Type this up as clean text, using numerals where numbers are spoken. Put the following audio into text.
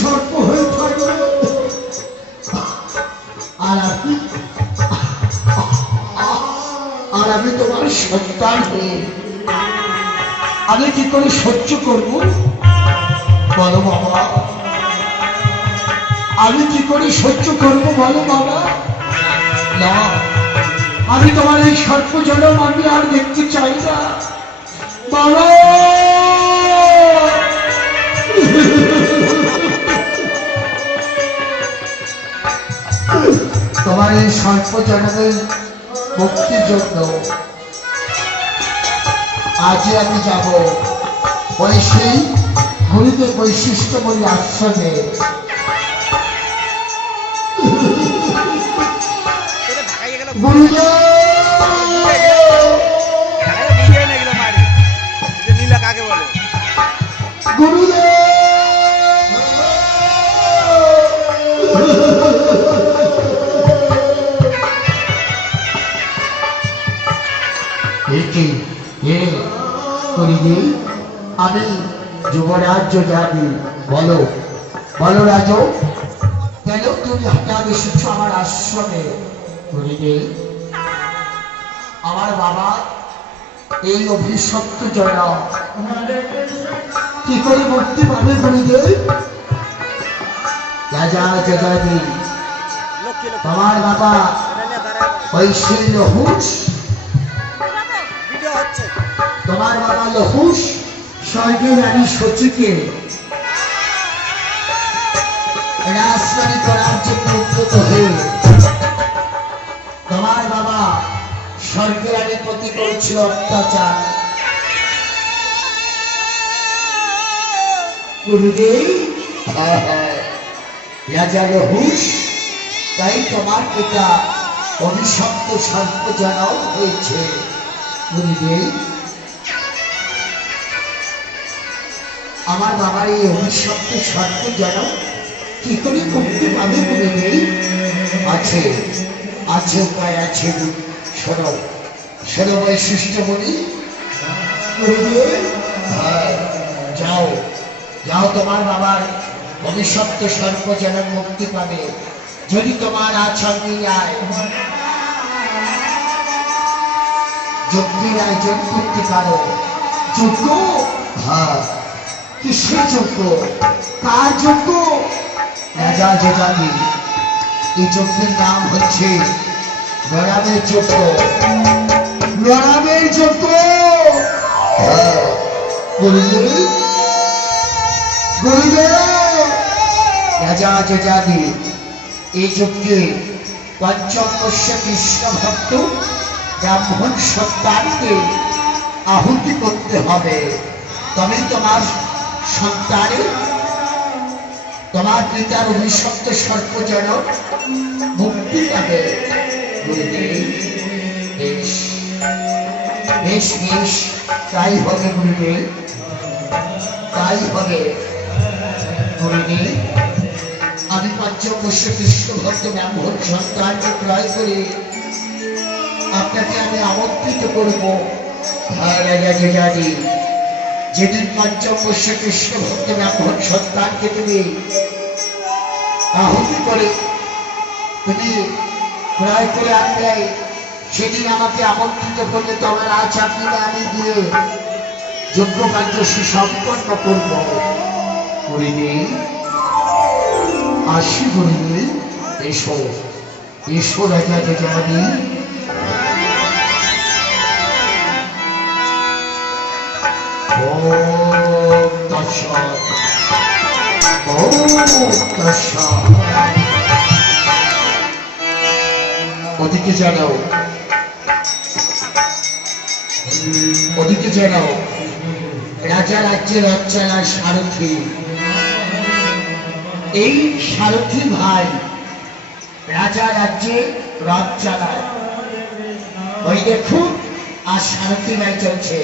সর্প হয়ে থাকবে আর আমি তোমার সন্তান হয়ে আমি কি করে সহ্য করব বলো বাবা? আমি কি করে সহ্য করব বলো বাবা? না, আমি তোমার এই সর্প জনম আমি আর দেখতে চাই না বাবা। তোমার এই সর্প জনমের মুক্তির জন্য আজই আমি যাব ওই সেই গুরুদেব বৈশিষ্ট্যময়ী আশ্রমে। আমি যুবরাজ্য জানি। বলো বলো রাজ, কেন তুমি হঠাৎ এসেছো আমার আশ্রমে? আমার বাবা এই অভিশপ্ত জনা কি করে মুক্তি পাবে গুরুদেব? রাজা জানি তোমার বাবা ওই সেই লহুস, তোমার বাবা লহুস স্বর্গের রানী সচিকে রাজধানী করার জন্য উদ্যত হয়ে তোমার বাবা স্বর্গের রানীর প্রতি করেছিল অত্যাচার। গুরুদেব, রাজা লহুস তাই তোমার পিতা অভিশপ্ত সর্পজনক হয়েছে। গুরুদেব, আমার বাবার এই অভিশপ্ত সর্পজনক কি করে মুক্তি পাবে? গুরুদেব, আছে আছে উপায় আছে। শোনো শোনো বৈশিষ্ট্য বলি। গুরুদেব, যাও যাও, তোমার বাবার অভিশপ্ত সর্পজনক মুক্তি পাবে যদি তোমার আচরণ যায়। যজ্ঞের আয়োজন করতে পারো। যজ্ঞ? হ্যাঁ। কিসের যজ্ঞ? কার যজ্ঞ? রাজা যোজানি। এই যজ্ঞের নাম হচ্ছে নরামের যজ্ঞ। নরামের যজ্ঞ। গুরুদেব, গুরুদেব, রাজা যোজানি এই যজ্ঞে পঞ্চম বর্ষ কৃষ্ণ ভক্ত ব্রাহ্মণ সন্তানকে আহুতি করতে হবে, তবে তোমার সন্তানের তোমার পিতার অভিশপ্ত সর্পজনক মুক্তি পাবে। বেশ বেশ বেশ, তাই হবে গুরুদেব, তাই হবে। গুরুদেব, আমি পঞ্চম বর্ষ কৃষ্ণ ভক্ত ব্রাহ্মণ সন্তানকে ক্রয় করে আপনাকে আমি আমন্ত্রিত করবো। যেদিন পঞ্চম বর্ষ কৃষ্ণ ভক্ত ব্রাহ্মণ সন্তানকে তুমি আহুতি করে তুমি ক্রয় করে আনলে, সেদিন আমাকে আমন্ত্রিত করলে তোমার আচারটিকে আমি দিয়ে যজ্ঞ কার্য সুসম্পন্ন করব। গুরুদেব, আসি গুরুদেব। এসো এসো রাজা যোজানি। ওদিকে জানাও, ওদিকে জানাও, রাজা রাজ্যের রথচালার সারথি, এই সারথি ভাই রাজা রাজ্যে রথ চালায়। ওই দেখুন, আর সারথি ভাই চলছে।